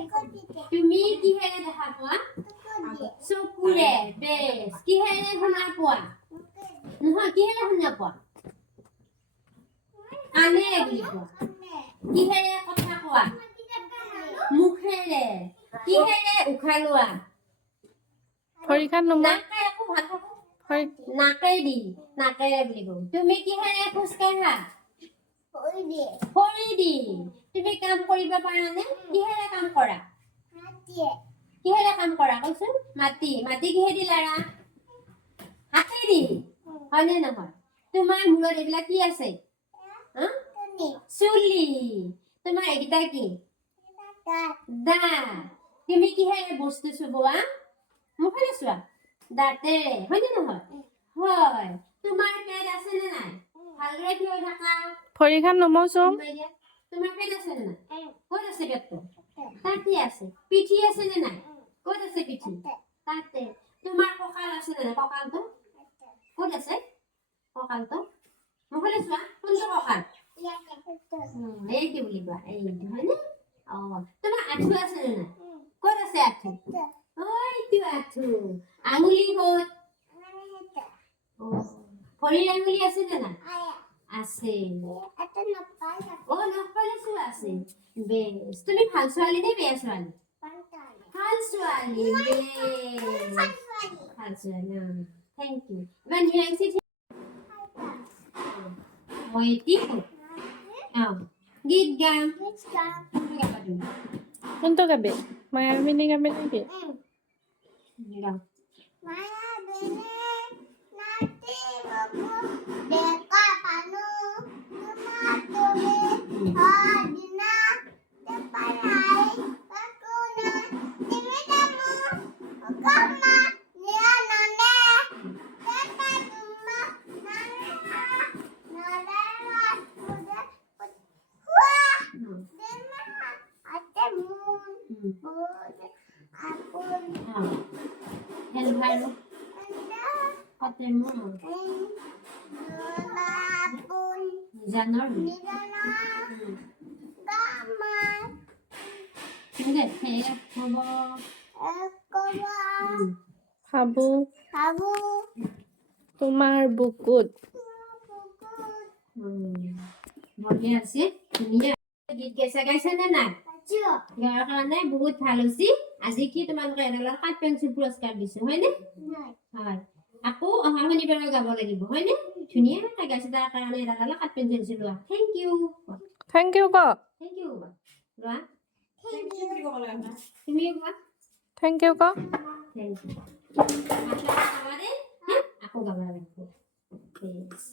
তুমি কিহেৰে দেখা পোৱা চকুৰে বেছ কিহেৰে শুনা পোৱা নহয় কিহেৰে শুনা পোৱা কাণেৰে বুলি কোৱা কিহেৰে কথা কোৱা মুখেৰে কিহেৰে উশাহ লোৱা পৰীক্ষাত নম্বৰ নাকেৰে বুলি কওঁ তুমি কিহেৰে খোজ কাঢ়া ভৰি দি তুমি কাম কৰিব পাৰানে কিহেৰে কাম কৰা কিহেৰে কাম কৰা কৈছোন মাটি কিহেদি লাৰা হাতেদি হয়নে নহয় তোমাৰ মূৰত এইবিলাক কি আছে চুলি তোমাৰ এইকেইটা কি দাঁত তুমি কিহেৰে বস্তু চুবোৱা মুখেৰে চোৱা দাঁতেৰে হয়নে নহয় হয় তোমাৰ পেট আছে নে নাই ভালদৰে থিয় হৈ থাকা পৰীক্ষাত নম্বৰ চোন তোমাৰ পেট আছে নে নাই ক'ত আছে পেটটো তাতে আছে পিঠি আছে নে নাই ক'ত আছে পিঠি তাতে তোমাৰ কঁকাল আছে নে নাই কঁকালটো ক'ত আছে কঁকালটো মুখেৰে চোৱা কোনটো কঁকাল এইটো বুলি কোৱা এইটো হয়নে তোমাৰ আঁঠু আছে নে নাই ক'ত আছে আঁঠু এইটো আঁঠু আঙুলি ক'ত ভৰিৰ আঙুলি আছে নে নাই আছে নখপালিছো আছে বেছ তুমি ভাল ছোৱালী নে বেয়া ছোৱালী ভাল ছোৱালী ভাল ছোৱালী থেংক ইউ এবাৰ নিৰাংশী গীত গাম কোনটো গাবি মায়াবিনী গাবি নেকি খাবো তোমাৰ বুকুত মনে আছে ধুনীয়া গীত গাইছে নে নাই গাৰ কাৰণে বহুত ভাল হৈছে আজি কি তোমালোকে এডালৰ কাঠ পেঞ্চিল পুৰস্কাৰ দিছো হয়নে হয় আকৌ অহা শনিবাৰে গাব লাগিব হয়নে ধুনীয়াকৈ গাইছে তাৰ কাৰণে এডালৰ কাঠ পেঞ্চিল দিছো লোৱা থেংক ইউ ক লোৱা তুমি কোৱা থেংক ইউ ক থেংক ইউ আকৌ গাব লাগিব